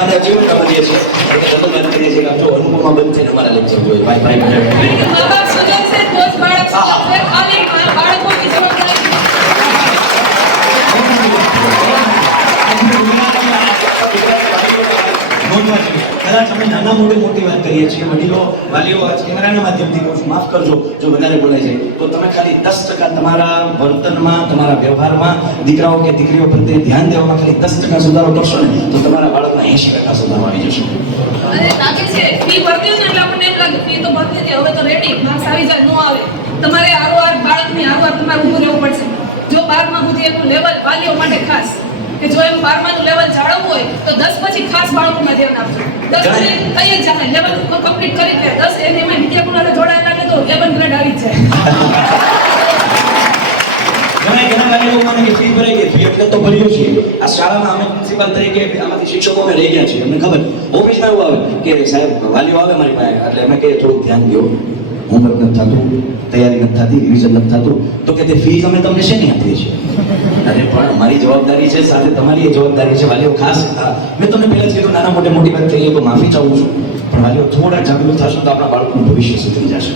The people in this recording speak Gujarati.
આપણે જીવન કરીએ છીએ એટલે વાત કરીએ છીએ કે જો અનુભવમાં બંધ થઈને અમારા લેક્ચર જોઈએ ભાઈ મા-બાપ સુધરશે તો જ બાળક સુધરશે. ખાલી બાળકોની જવાબદારી કદાચ અમે નાના મોટી વાત કરીએ છીએ વડીલો વાલીઓ કેમેરાના માધ્યમથી કહું છું, માફ કરજો જો વધારે બોલાય છે તો તમે ખાલી 10% તમારા વર્તનમાં તમારા વ્યવહારમાં દીકરાઓ કે દીકરીઓ પ્રત્યે ધ્યાન દેવામાં ખાલી 10% સુધારો કરશો ને તો તમારા બાળકમાં 80% સુધારો આવી જશે. અને લાગે છે ફી ભરતી હોય ને એટલે આપણને એમ લાગે ફી તો ભરતી હતી હવે તો રેડી માર્ક્સ આવી જાય ન આવે. તમારે આરોઆર બાળકની આરોઆર તમારે ઊભું રહેવું પડશે. જો 12મા સુધી એનું લેવલ વાલીઓ માટે ખાસ કે જો એમ 12માનું લેવલ જાળવવું હોય તો 10 પછી ખાસ બાળકોમાં ધ્યાન આપજો. 10 પછી કઈ જ જાય લેવલ કમ્પ્લીટ કરી લે 10 એને એમાં વિદ્યાકુલાને જોડાયેલા ને તો 11 ગ્રેડ આવી જ જાય. ઘણા વાલીઓ મને કે ફી ભરાઈ ગઈ ફી એટલે તો ભર્યું છે. આ શાળામાં અમે પ્રિન્સિપાલ તરીકે આમાંથી શિક્ષકો અમે રહી ગયા છીએ. અમને ખબર ઓફિસમાં એવું આવે કે સાહેબ વાલીઓ આવે મારી પાસે એટલે અમે કહીએ થોડુંક ધ્યાન દો, હોમવર્ક નથી થતું, તૈયારી નથી થતી, રિવિઝન નથી થતું, તો કે તે ફીસ અમે તમને શેની આપીએ છીએ? અરે પણ અમારી જવાબદારી છે સાથે તમારી એ જવાબદારી છે. વાલીઓ ખાસ મેં તમને પહેલા જ કીધું નાના મોટી વાત કહીએ તો માફી ચાહું છું, પણ વાલીઓ થોડા જાગૃત થશો તો આપણા બાળકોનું ભવિષ્ય સુધરી જશે.